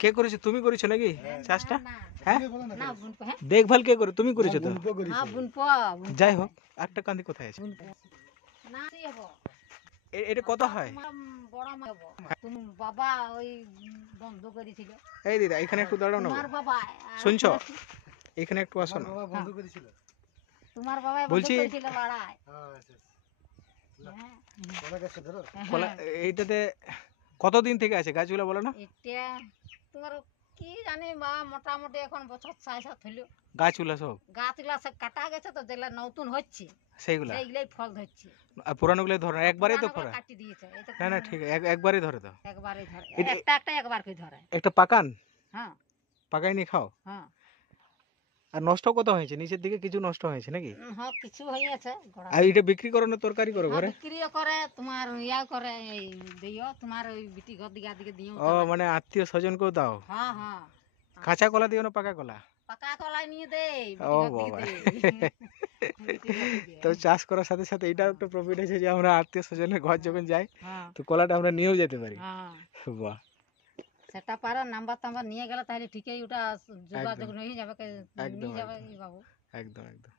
কে করেছে? তুমি করেছো নাকি চাষটা? হ্যাঁ, দেখভাল কে করে? তুমি করেছো তো? যাই হোক, একটা কান্দি কোথায় আছে? এটা কত হয়? এই দিদা, এখানে একটু দাঁড়াও না, শুনছো? এখানে একটু আসো না। বলছি এইটাতে কতদিন থেকে আছে গাছগুলো, বলো না? তোমার কি জানি বা মোটামুটি এখন বছর ৬-৭ হলো গাছগুলো সব কাটা গেছে, তো যেগুলা নতুন হচ্ছে সেইগুলাই ফল ধরছে। আর পুরানোগুলো ধরে একবারেই তো ফল কাটি দিয়েছে। না না, ঠিক একবারই ধরে দাও। একবারই ধরে, একটা একবার করে ধরে। একটা পাকান? হ্যাঁ, পাকাই নি খাও? হ্যাঁ। আর নষ্ট কত হয়েছে? নিচের দিকে কিছু নষ্ট হয়েছে নাকি? হ্যাঁ, কিছু হয়েছে। আর এটা বিক্রি করো না, তরকারি করো ঘরে? বিক্রিও করে, তোমার ইয়া করে, এই দিও তোমার ওই বিটি ঘর দিকে দিও। ও, মানে আত্মীয় স্বজনকেও দাও? হ্যাঁ, হ্যাঁ। কাঁচা কলা দিও না পাকা কলা? পাকা কলাই নিয়ে দেই। ও বাবা, তো চাষ করার সাথে সাথে এটাও একটা প্রফিট আছে যে আমরা আত্মীয় স্বজনের ঘর যখন যাই তো কলাটা আমরা নিয়েও যেতে পারি। বাহ, সেটা পারো, নাম্বার নিয়ে গেলে তাহলে ঠিকই ওটা যোগাযোগ নিয়ে যাবে, বাবু। একদম একদম।